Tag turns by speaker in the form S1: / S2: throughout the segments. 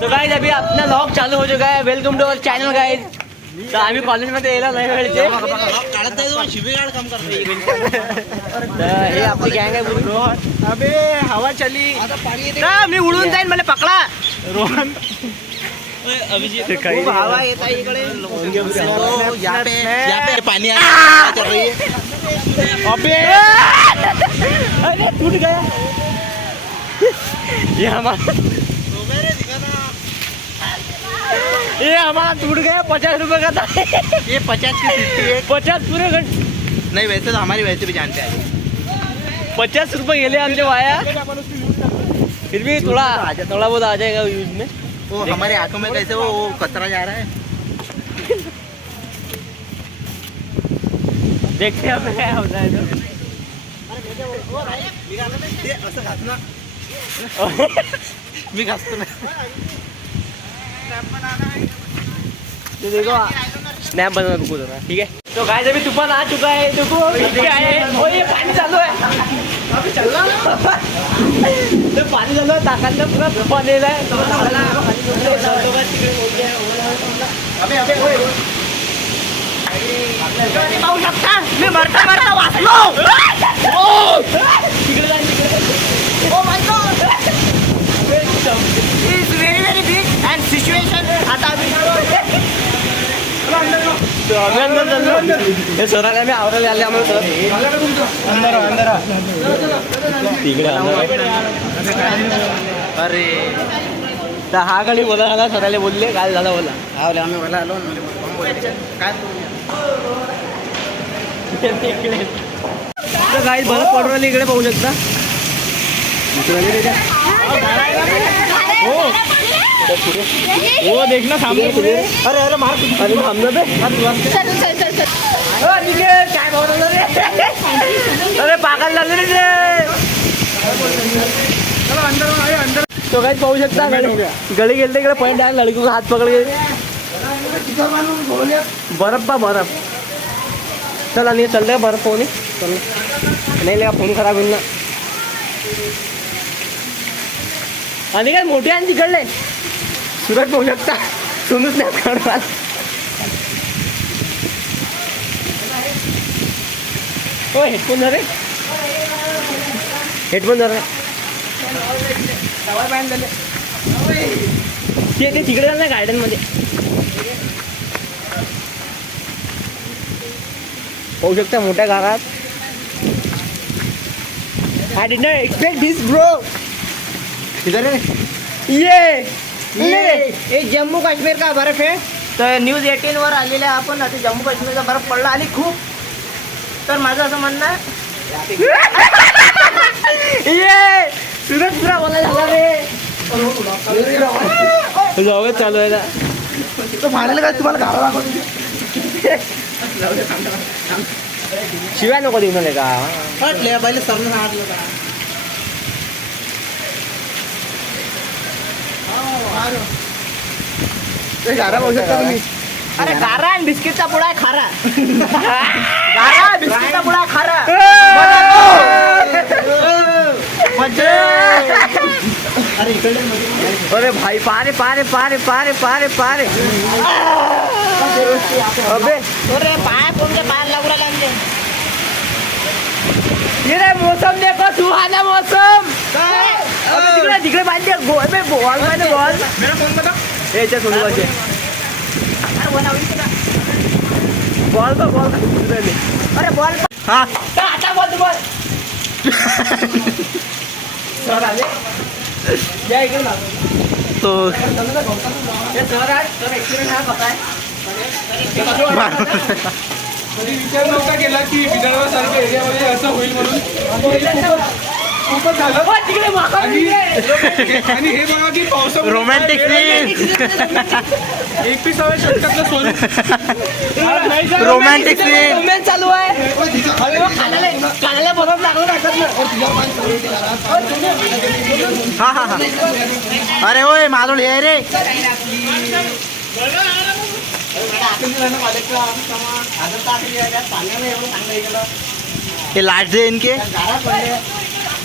S1: तो गाइस अभी अपना लॉग चालू हो चुका है। Welcome to our channel guys तर आम्ही कॉलेजमध्ये यायला नाही वेळचे तर हे आपली गँग आहे पूर्ण
S2: अबे हवा चली।
S1: ना मी उडून जाईन मला पकडा।
S2: रोहन।
S1: खूप हवा
S2: येत आहे इकडे।
S3: पाणी
S2: अबे!
S1: अरे टूट गया। ये हमारा ये हमारा टूट गया पचास रुपए का था
S3: ये पचास की फिफ्टी है
S1: पचास पूरे घंटे.
S3: नहीं वैसे तो हमारी वैसे भी जानते हैं
S1: पचास रुपए गेले आमचे वाया. फिर भी थोड़ा थोड़ा बहुत आ जाएगा यूज में.
S3: वो हमारे आंखों में कैसे वो कचरा जा रहा है?
S1: देखते हैं क्या होता है तो
S3: मी. घासतो ना
S1: तो देखो स्नैप बनना रुको जरा ठीक है? तो गाइस अभी तूफान आ चुका है देखो और ये पानी चालू है। अभी चल रहा तो पाणी चालू आहे टाकांना पुरा तूफान येत आहे पाहू शकता मी मरता मरता वाचलो तिकडे जा तिकडे ओ my god is very very big and situation आता आम्ही अंदर चाललो हे सराला आम्ही आवरायला आले आम्हाला सर. तिकडे
S3: अरे.
S1: तर हा गाडी बोला झाला सराला बोलले काय झाला बोला.
S3: आवले आम्ही मला आलो बोलले? काय
S1: तर काही बरं पडून इकडे पाहू शकता. हो
S2: हो देख ना सामने
S3: अरे अरे मार।
S1: अरे हो, निघे, काय बोलवलं रे? अरे पागल झालं रे ते तो काही पाहू शकता गली गली गेलते इकडे पॉईंट आहे लड़की को हाथ पकड़ के बर्फ पा बर्फ. चल आणि चल रे बर्फ फोन चल. नाही लगा फोन खराब होईल ना. आणि काय मोठे आणि तिकडले? सुरत पाहू शकता सोनूच नाही काढणार हो हेडफोन जरा हेडफोन जरा ते ते तिकडे जाणार गार्डनमध्ये. पाहू शकता मोठ्या घरात. I did not expect this bro ये.
S2: हे जम्मू काश्मीर का बर्फ आहे? तर न्यूज एटीन वर आलेल्या आपण आता जम्मू काश्मीरचा बर्फ पडला आणि खूप. तर माझं असं म्हणणं आहे
S1: ये सुरत पुरा बोला झाला रे. जाऊ चालू आहे ना?
S3: तो मारायला काय तुम्हाला गावा दाखवतो?
S1: शिवाय नको देऊ नये का?
S3: हटले पहिले सरनं सांगितलं का? ते गारा पाहू शकता तुम्ही.
S2: अरे गारा आणि बिस्किटचा पुडा आहे खारा. गारा बिस्किटचा पुडा आहे खारा.
S3: अरे इकडे
S1: अरे भाई पारे पारे पारे पारे पारे पारे. अबे.
S2: अरे पाय कोणते पाय लागू राहिले आमचे.
S1: ये रे मौसम देखो सुहाना मौसम. अबे तिकडे तिकडे बांधते गोल पे बॉल माहिती बॉल
S2: मेरा फोन बता
S1: याच्या सोनूबाचे
S2: अरे बनावली तुला.
S1: बॉल का बॉल
S2: अरे बॉल
S3: हा
S2: आता बॉल बॉल
S1: सर आले या इकडे ना
S3: तो
S1: हे सर आहे सर एक्सिडेंट हा कसा आहे
S2: कधी विचार नव्हता केला की विदर्भासारख्या एरियामध्ये असं होईल म्हणून खूपच झालं.
S1: ओ, तिकडे मागं
S2: आणि हे बघा की पावसामुळे
S3: रोमॅन्टिक सीन
S2: एकविसाव्या शतकातलं सोनं.
S3: रोमॅन्टिक
S1: चालू आहे. अरे कानाला बरोबर लागलं
S3: हा हा हा. होय माधुळ हे रे. हे लाट जे इनके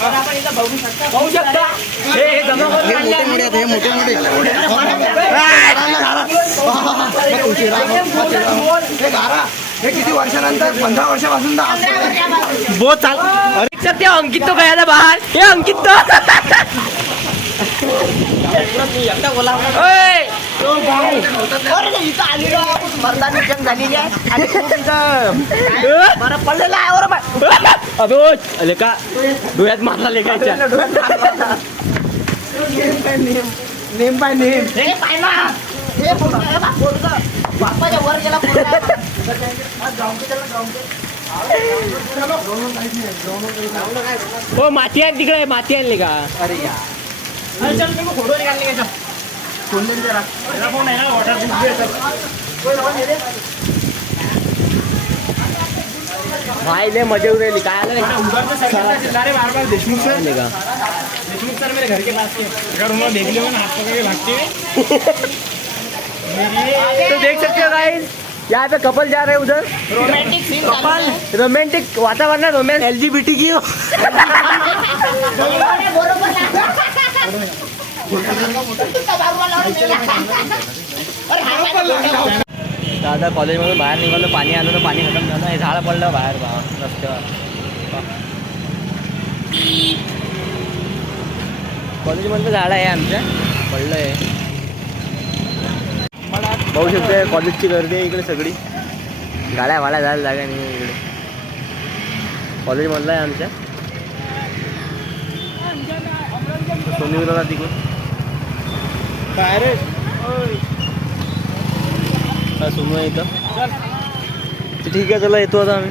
S1: पाहू शकता. हे हे जमा करून
S3: हे
S1: आणले
S3: मोठे मोठे आहेत, हे मोठे मोठे.
S4: हे किती वर्षानंतर? पंधरा वर्षापासून तर आज
S3: बो चाल.
S1: सकते हो अंकित तो गया बाहर. ये अंकित तो. ओए
S2: अरे, इथं आलेलो आहोत. मर्दानी जंग झालेली आहे. आणि खूप इथं बरं पडलेलं आहे.
S1: अबे ओ, अले का? डोळ्यात मारला लेखायच्या
S4: नेम बाय नेम.
S2: हे हे हे. बापाच्या वर गेला. हा,
S1: माती आहे तिकडे माती आणली का?
S2: अरे फोटो निघाले का चल. फोन दे
S1: भाई लय मज़ा
S4: रहे बार बार। देशमुख सर? देशमुख सर मेरे घर के पास के अगर उन्होंने देख लिया ना हाथ पकड़ के भागते हुए।
S1: तो देख सकते हो गाइस यहाँ पे कपल जा रहे हैं उधर।
S2: रोमॅन्टिक सीन
S1: कपल रोमांटिक वातावरण है romance L G B T की दादा कॉलेजमधून बाहेर निघालो पाणी आलं तर पाणी खतम झालं. हे झाड पडलं बाहेर बा रस्त्यावर. कॉलेजमधलं झाड आहे आमच्या. पडलं आहे पाहू शकते कॉलेजची गर्दी आहे इकडे सगळी. गाड्या वाड्या जायला जागा नाही इकडे. कॉलेजमधलं आहे आमच्या. सोनीवरला तिकडून. हा सोनू आहे इथं? ठीक आहे चला येतो आता आम्ही.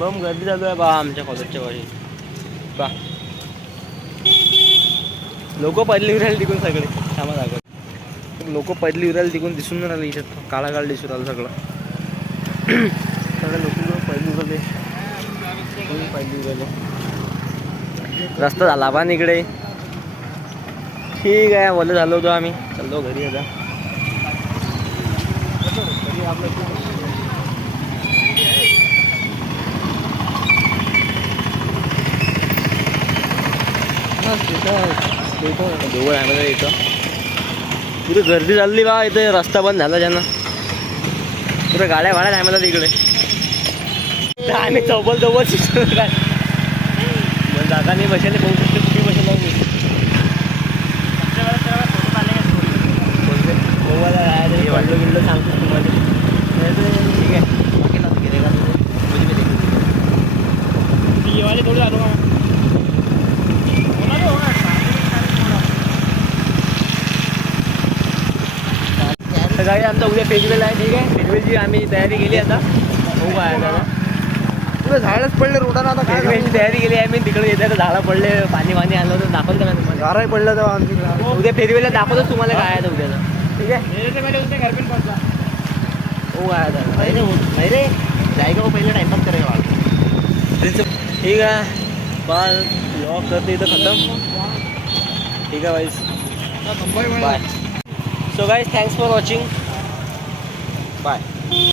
S1: बम गर्दी चालू आहे बा आमच्या कॉलेजच्या वरी. बा. लोक पडली राहिले तिकडून सगळे. थांबा दाखव लोक पडली राहिले तिकडून दिसून नाही राहिले इथं. काळा काळ दिसून राहिलं सगळं. सगळे लोक पडली उरले पडली उरले रस्ता झाला पण इकडे. ठीक आहे बोललं झालो होतो आम्ही. चाललो घरी आता. दोघं आहे. मला इथं. पुढे गर्दी चालली बा इथे रस्ता बंद झाला त्यांना. पुढे गाड्या भाड्या आहे मला तिकडे तर आम्ही चौबल चौबल शिकतो काय पण जागा नाही बसायला पाहू शकतो तुम्ही बसायला मी कोणते गोवाला राहायचं हे वाटलं बिडलं सांगतो तुम्हाला नाही तर ठीक आहे बाकी नव्हतं गेले का मुझे भी देखो
S4: ये वाले थोड़े आलू
S1: तर काही आमचा उद्या फेस्टिवल आहे ठीक आहे? फेस्टिवलची आम्ही तयारी केली आता. हो काय आता.
S4: तुला झाडच पडले रोडानं आता काय
S1: फेस्टिवलची तयारी केली आहे मी तिकडे येते तर झाडं पडले पाणी पाणी आलं तर दाखवलं का तुम्हाला?
S4: पडलं आमची
S1: उद्या फेरीवेला दाखवतो तुम्हाला काय आहे ते उद्याला. ठीक आहे? हो काय आता.
S3: नाही रे जायगा पहिले करेगा
S1: ठीक आहे. बाल लॉक करते इथं खतम. ठीक आहे
S4: Mumbai
S1: bye So guys, thanks for watching. Bye.